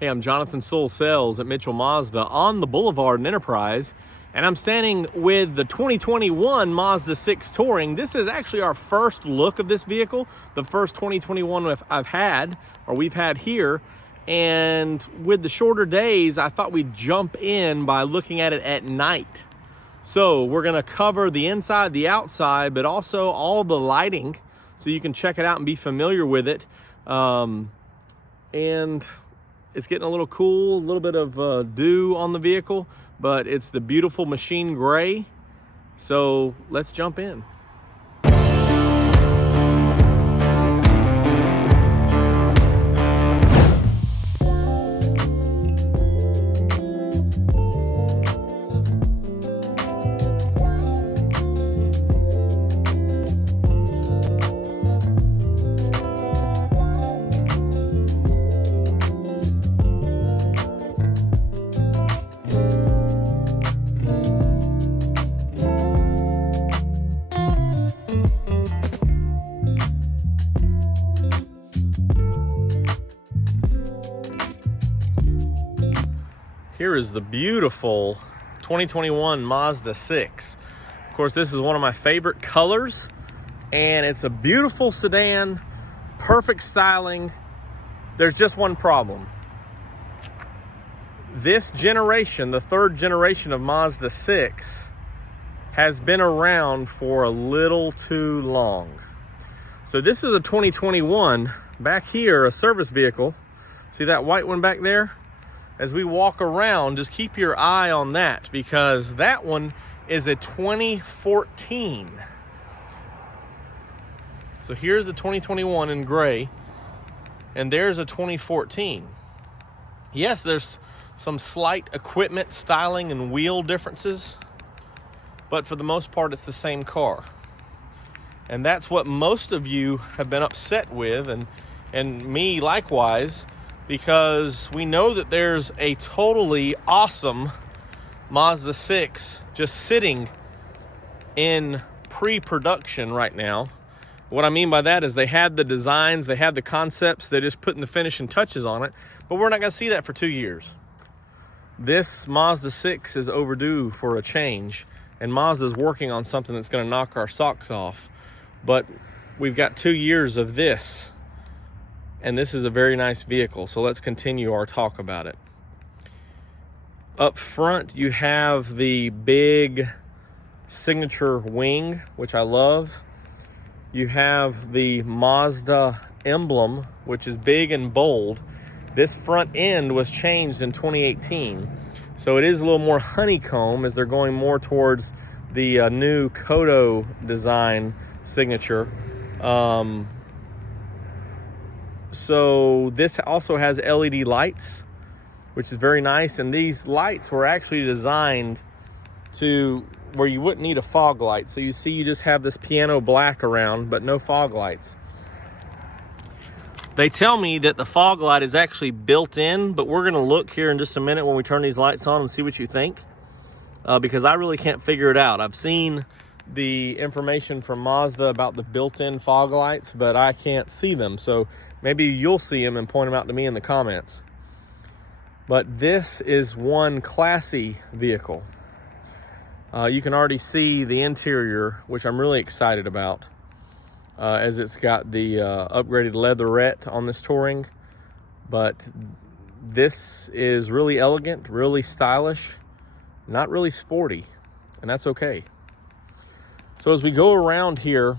Hey, I'm Jonathan Sewell Sales at Mitchell Mazda on the Boulevard in Enterprise, and I'm standing with the 2021 Mazda6 Touring. This is actually our first look of this vehicle, the first 2021 we've had here. And with the shorter days, I thought we'd jump in by looking at it at night. So we're gonna cover the inside, the outside, but also all the lighting so you can check it out and be familiar with it. And it's getting a little cool, a little bit of dew on the vehicle, but it's the beautiful machine gray. So let's jump in. Here is the beautiful 2021 Mazda 6. Of course, this is one of my favorite colors, and it's a beautiful sedan, perfect styling. There's just one problem. This generation, the third generation of Mazda 6, has been around for a little too long. So this is a 2021, back here, a service vehicle. See that white one back there? As we walk around, just keep your eye on that, because that one is a 2014. So here's the 2021 in gray, and there's a 2014. Yes, there's some slight equipment, styling, and wheel differences, but for the most part, it's the same car. And that's what most of you have been upset with, and me likewise, because we know that there's a totally awesome Mazda 6 just sitting in pre-production right now. What I mean by that is they had the designs, they had the concepts, they're just putting the finishing touches on it, but we're not gonna see that for 2 years. This Mazda 6 is overdue for a change, and Mazda's working on something that's gonna knock our socks off. But we've got 2 years of this, and this is a very nice vehicle, so let's continue our talk about it. Up front, you have the big signature wing, which I love. You have the Mazda emblem, which is big and bold. This front end was changed in 2018, so it is a little more honeycomb as they're going more towards the new Kodo design signature. So this also has LED lights, which is very nice. And these lights were actually designed to where you wouldn't need a fog light. So you see, you just have this piano black around, but no fog lights. They tell me that the fog light is actually built in, but we're gonna look here in just a minute when we turn these lights on and see what you think, because I really can't figure it out. I've seen the information from Mazda about the built-in fog lights, but I can't see them. So maybe you'll see them and point them out to me in the comments. But this is one classy vehicle. You can already see the interior, which I'm really excited about, as it's got the upgraded leatherette on this Touring. But this is really elegant, really stylish, not really sporty, and that's okay. So as we go around here,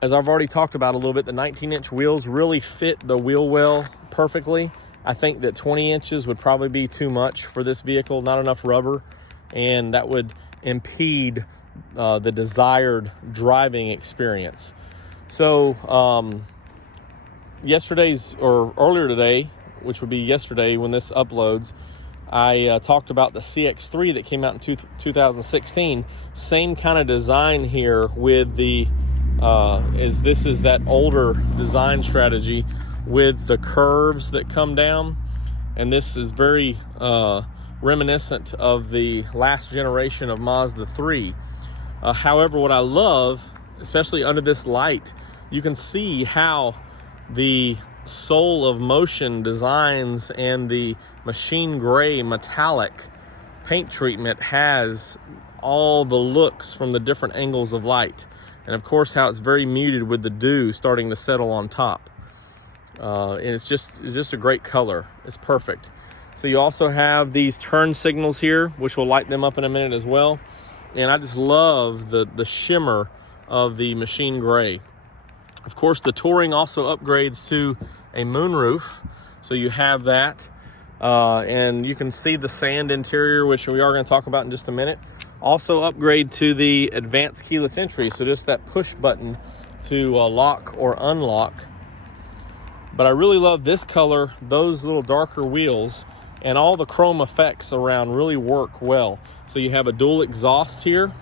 as I've already talked about a little bit, the 19-inch wheels really fit the wheel well perfectly. I think that 20 inches would probably be too much for this vehicle, not enough rubber, and that would impede the desired driving experience. So earlier today, which would be yesterday when this uploads, I talked about the CX-3 that came out in 2016. Same kind of design here with the, this is that older design strategy with the curves that come down. And this is very reminiscent of the last generation of Mazda 3. However, what I love, especially under this light, you can see how the Soul of Motion designs and the machine gray metallic paint treatment has all the looks from the different angles of light. And of course how it's very muted with the dew starting to settle on top. And it's just a great color. It's perfect. So you also have these turn signals here, which will light them up in a minute as well. And I just love the shimmer of the machine gray. Of course, the Touring also upgrades to a moonroof. So you have that. And you can see the sand interior, which we are going to talk about in just a minute. Also upgrade to the advanced keyless entry. So just that push button to lock or unlock. But I really love this color, those little darker wheels, and all the chrome effects around really work well. So you have a dual exhaust here.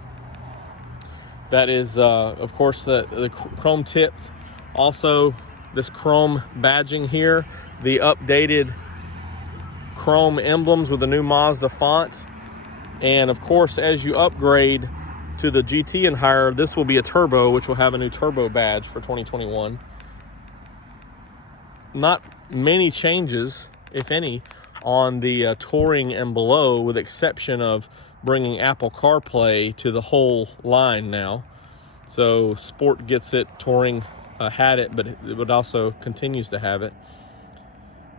That is, of course, the chrome tipped. Also, this chrome badging here. The updated chrome emblems with the new Mazda font. And of course, as you upgrade to the GT and higher, this will be a turbo, which will have a new turbo badge for 2021. Not many changes, if any, on the Touring and below, with exception of bringing Apple CarPlay to the whole line now. So Sport gets it, Touring had it, but it also continues to have it.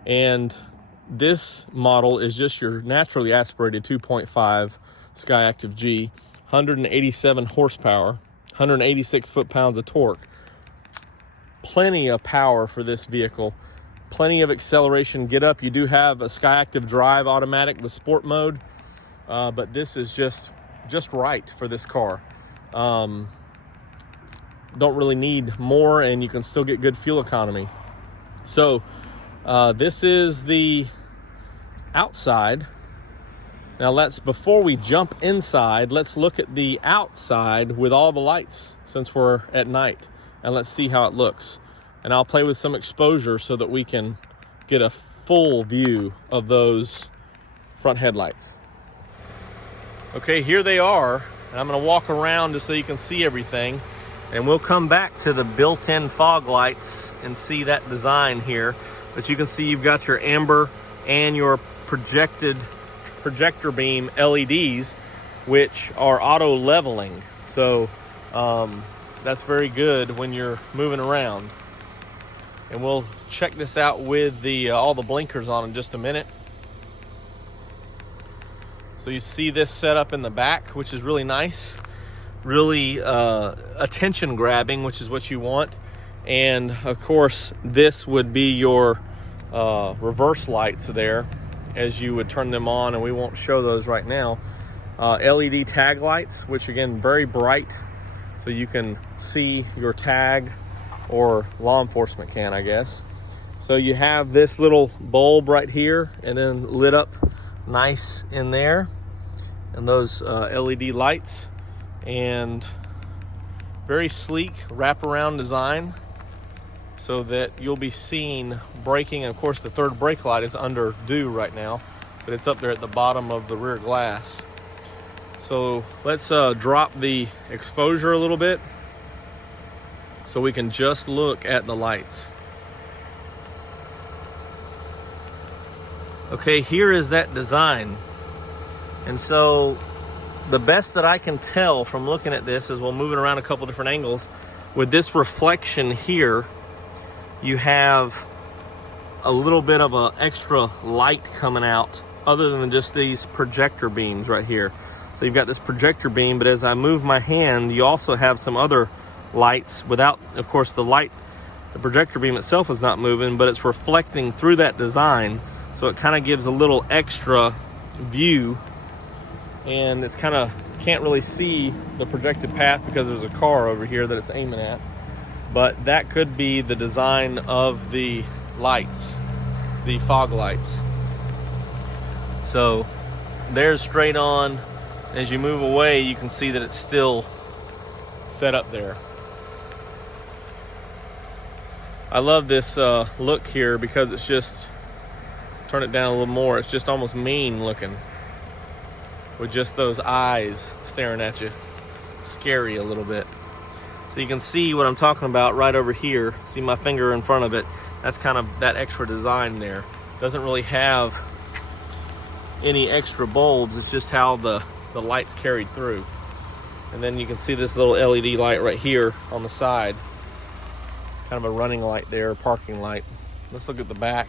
And this model is just your naturally aspirated 2.5 Skyactiv G, 187 horsepower, 186 foot-pounds of torque. Plenty of power for this vehicle. Plenty of acceleration. Get up. You do have a Skyactiv Drive automatic with sport mode, but this is just right for this car. Don't really need more, and you can still get good fuel economy. So this is the outside. Now before we jump inside, let's look at the outside with all the lights since we're at night, and let's see how it looks. And I'll play with some exposure so that we can get a full view of those front headlights. Okay, here they are. And I'm gonna walk around just so you can see everything. And we'll come back to the built-in fog lights and see that design here. But you can see you've got your amber and your projector beam LEDs, which are auto leveling. So that's very good when you're moving around. And we'll check this out with the all the blinkers on in just a minute. So you see this setup in the back, which is really nice. Really attention grabbing, which is what you want. And of course, this would be your reverse lights there as you would turn them on, and we won't show those right now. LED tag lights, which again, very bright, so you can see your tag, or law enforcement can, I guess. So you have this little bulb right here, and then lit up nice in there, and those LED lights, and very sleek wraparound design, so that you'll be seen braking. And of course, the third brake light is under dew right now, but it's up there at the bottom of the rear glass. So let's drop the exposure a little bit so we can just look at the lights. Okay, here is that design. And so the best that I can tell from looking at this is, we'll move it around a couple different angles. With this reflection here, you have a little bit of an extra light coming out other than just these projector beams right here. So you've got this projector beam, but as I move my hand, you also have some other lights without, of course, the light. The projector beam itself is not moving, but it's reflecting through that design. So it kind of gives a little extra view, and it's kind of, can't really see the projected path because there's a car over here that it's aiming at. But that could be the design of the lights, the fog lights. So there's straight on. As you move away, you can see that it's still set up there. I love this look here because it's just, turn it down a little more, it's just almost mean looking with just those eyes staring at you. Scary a little bit. So you can see what I'm talking about right over here. See my finger in front of it. That's kind of that extra design there. Doesn't really have any extra bulbs. It's just how the light's carried through. And then you can see this little LED light right here on the side. Kind of a running light there, parking light. Let's look at the back.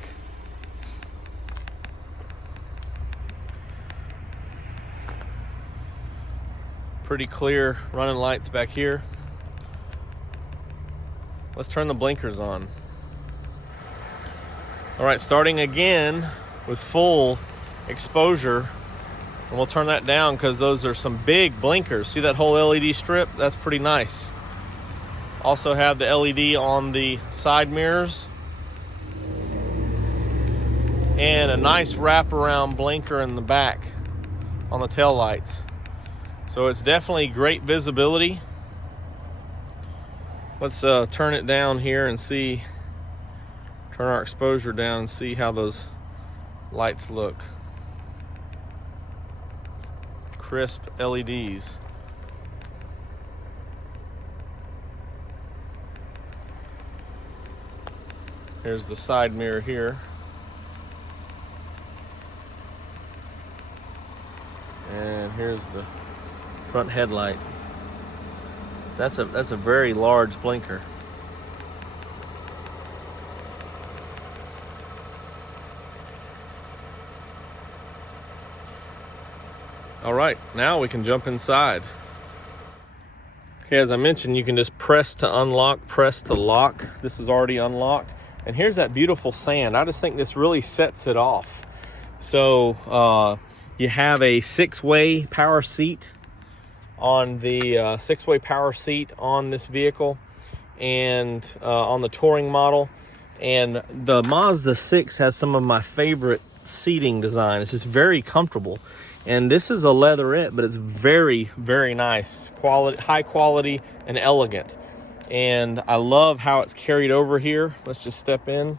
Pretty clear running lights back here. Let's turn the blinkers on. All right, starting again with full exposure. And we'll turn that down because those are some big blinkers. See that whole LED strip? That's pretty nice. Also have the LED on the side mirrors. And a nice wraparound blinker in the back on the tail lights. So it's definitely great visibility. Let's turn it down here and see, turn our exposure down and see how those lights look. Crisp LEDs. Here's the side mirror here. And here's the front headlight. That's a very large blinker. All right, now we can jump inside. Okay, as I mentioned, you can just press to unlock, press to lock. This is already unlocked. And here's that beautiful sand. I just think this really sets it off. So you have a six-way power seat on the six-way power seat on this vehicle, and on the Touring model. And the Mazda 6 has some of my favorite seating design. It's just very comfortable. And this is a leatherette, but it's very, very nice. Quality, high quality, and elegant. And I love how it's carried over here. Let's just step in.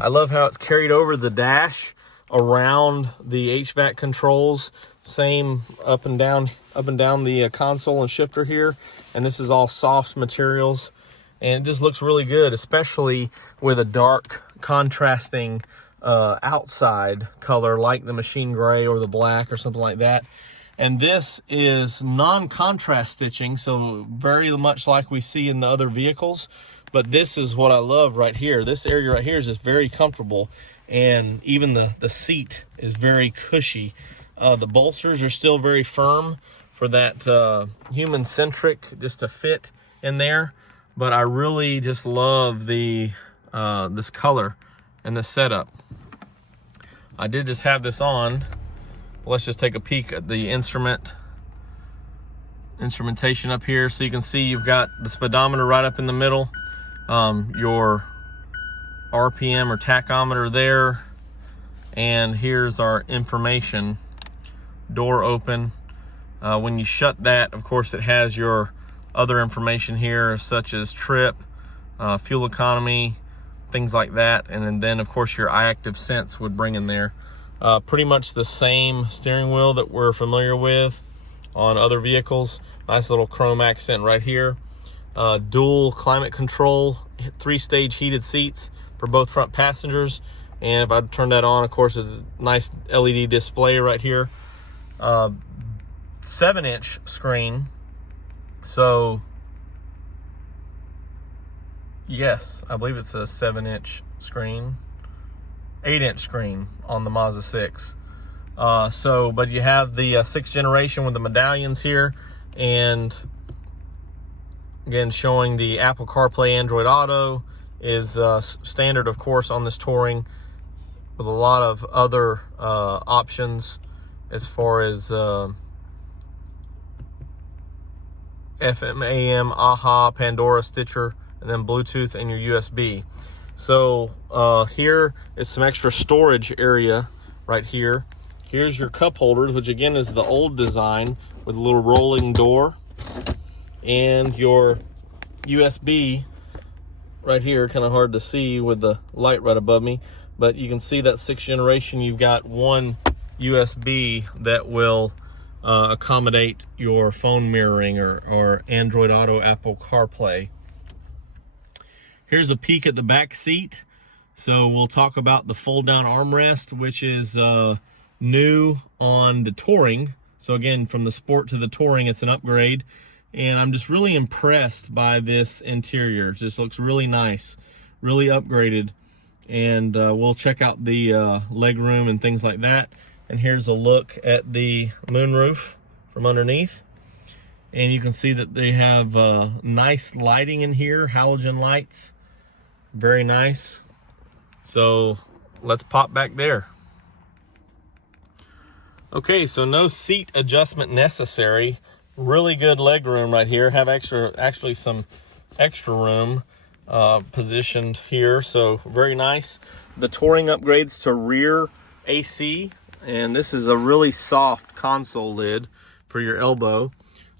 I love how it's carried over the dash around the HVAC controls. Same up and down the console and shifter here. And this is all soft materials. And it just looks really good, especially with a dark contrasting outside color like the machine gray or the black or something like that. And this is non-contrast stitching, so very much like we see in the other vehicles. But this is what I love right here. This area right here is just very comfortable, and even the seat is very cushy. The bolsters are still very firm for that human-centric, just to fit in there. But I really just love the this color and the setup. I did just have this on. Let's just take a peek at the instrumentation up here. So you can see you've got the speedometer right up in the middle, your RPM or tachometer there, and here's our information. Door open. When you shut that, of course, it has your other information here, such as trip, fuel economy, things like that. And then of course your iActive Sense would bring in there. Pretty much the same steering wheel that we're familiar with on other vehicles. Nice little chrome accent right here. Dual climate control, 3-stage heated seats for both front passengers. And if I turn that on, of course, it's a nice LED display right here. 7-inch screen. So yes, I believe it's a 7-inch screen. 8-inch screen on the Mazda 6. But you have the 6th generation with the medallions here, and again showing the Apple CarPlay, Android Auto is standard, of course, on this Touring, with a lot of other options as far as FM, AM, AHA, Pandora, Stitcher, and then Bluetooth and your USB. So here is some extra storage area right here. Here's your cup holders, which again is the old design with a little rolling door, and your USB right here. Kind of hard to see with the light right above me, but you can see that 6th generation. You've got one USB that will accommodate your phone mirroring or Android Auto, Apple CarPlay. Here's a peek at the back seat. So we'll talk about the fold down armrest, which is new on the Touring. So again, from the Sport to the Touring, it's an upgrade. And I'm just really impressed by this interior. It just looks really nice, really upgraded. And we'll check out the leg room and things like that. And here's a look at the moonroof from underneath. And you can see that they have nice lighting in here, halogen lights. Very nice. So let's pop back there. Okay, so no seat adjustment necessary. Really good leg room right here. Have actually some extra room positioned here, so very nice. The Touring upgrades to rear AC, and this is a really soft console lid for your elbow.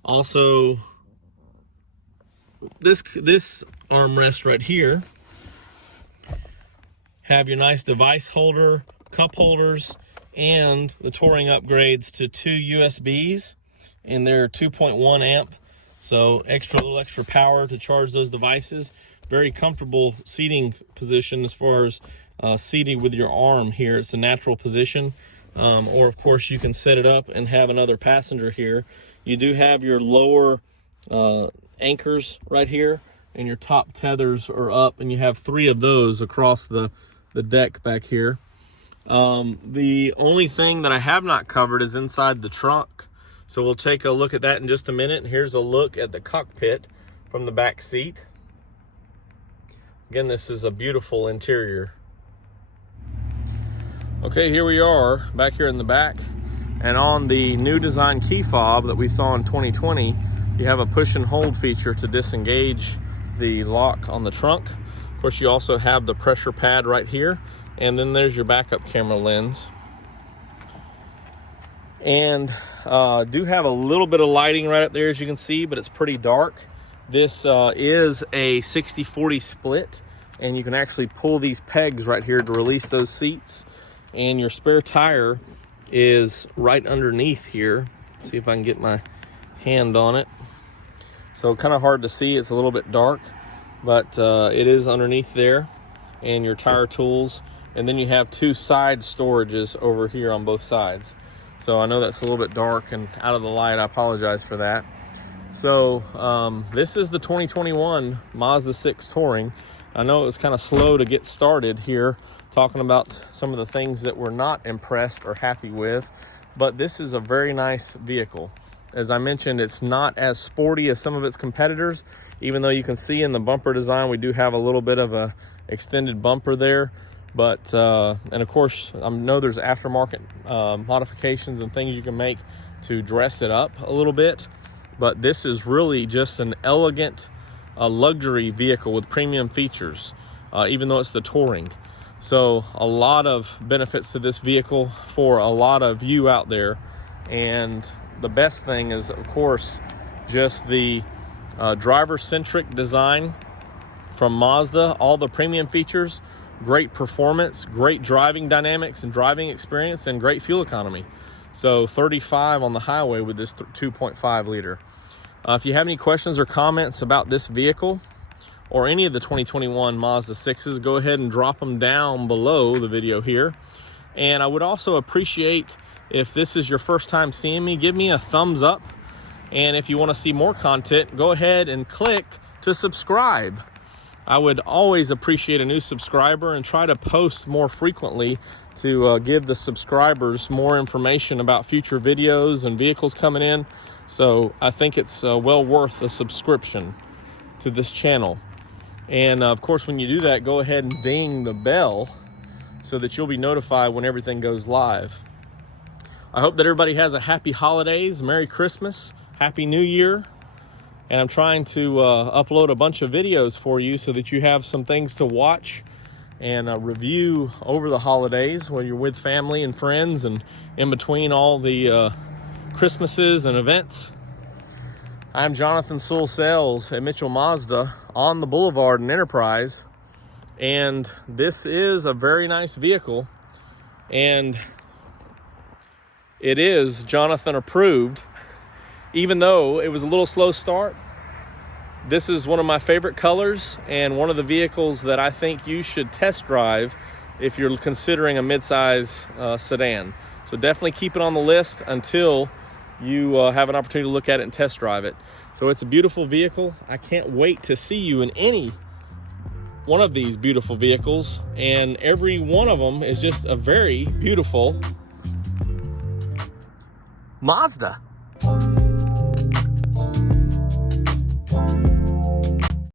Also, this armrest right here have your nice device holder, cup holders, and the Touring upgrades to 2 USBs, and they're 2.1 amp, so little extra power to charge those devices. Very comfortable seating position as far as seating with your arm here. It's a natural position, or of course you can set it up and have another passenger here. You do have your lower anchors right here, and your top tethers are up, and you have 3 of those across the deck back here. The only thing that I have not covered is inside the trunk, so we'll take a look at that in just a minute. Here's a look at the cockpit from the back seat. Again, this is a beautiful interior. Okay, here we are back here in the back, and on the new design key fob that we saw in 2020, you have a push and hold feature to disengage the lock on the trunk. Of course, you also have the pressure pad right here, and then there's your backup camera lens. And do have a little bit of lighting right up there, as you can see, but it's pretty dark. This is a 60-40 split, and you can actually pull these pegs right here to release those seats. And your spare tire is right underneath here. See if I can get my hand on it. So kind of hard to see, it's a little bit dark, but it is underneath there, and your tire tools. And then you have 2 side storages over here on both sides. So I know that's a little bit dark and out of the light. I apologize for that. So this is the 2021 Mazda 6 Touring. I know it was kind of slow to get started here, talking about some of the things that we're not impressed or happy with, but this is a very nice vehicle. As I mentioned, it's not as sporty as some of its competitors, even though you can see in the bumper design we do have a little bit of a extended bumper there. But and of course, I know there's aftermarket modifications and things you can make to dress it up a little bit, but this is really just an elegant luxury vehicle with premium features, even though it's the Touring. So a lot of benefits to this vehicle for a lot of you out there. And the best thing is, of course, just the driver-centric design from Mazda. All the premium features, great performance, great driving dynamics and driving experience, and great fuel economy. So 35 on the highway with this 2.5 liter. If you have any questions or comments about this vehicle or any of the 2021 Mazda 6s, go ahead and drop them down below the video here. And I would also appreciate, if this is your first time seeing me, give me a thumbs up. And if you want to see more content, go ahead and click to subscribe. I would always appreciate a new subscriber, and try to post more frequently to give the subscribers more information about future videos and vehicles coming in. So I think it's well worth a subscription to this channel. And of course, when you do that, go ahead and ding the bell so that you'll be notified when everything goes live. I hope that everybody has a happy holidays, Merry Christmas, Happy New Year. And I'm trying to upload a bunch of videos for you so that you have some things to watch and review over the holidays when you're with family and friends, and in between all the Christmases and events. I'm Jonathan Sewell at Mitchell Mazda on the Boulevard in Enterprise, and this is a very nice vehicle, and it is Jonathan approved. Even though it was a little slow start, This is one of my favorite colors and one of the vehicles that I think you should test drive if you're considering a midsize sedan. So definitely keep it on the list until you have an opportunity to look at it and test drive it. So it's a beautiful vehicle. I can't wait to see you in any one of these beautiful vehicles, and every one of them is just a very beautiful Mazda.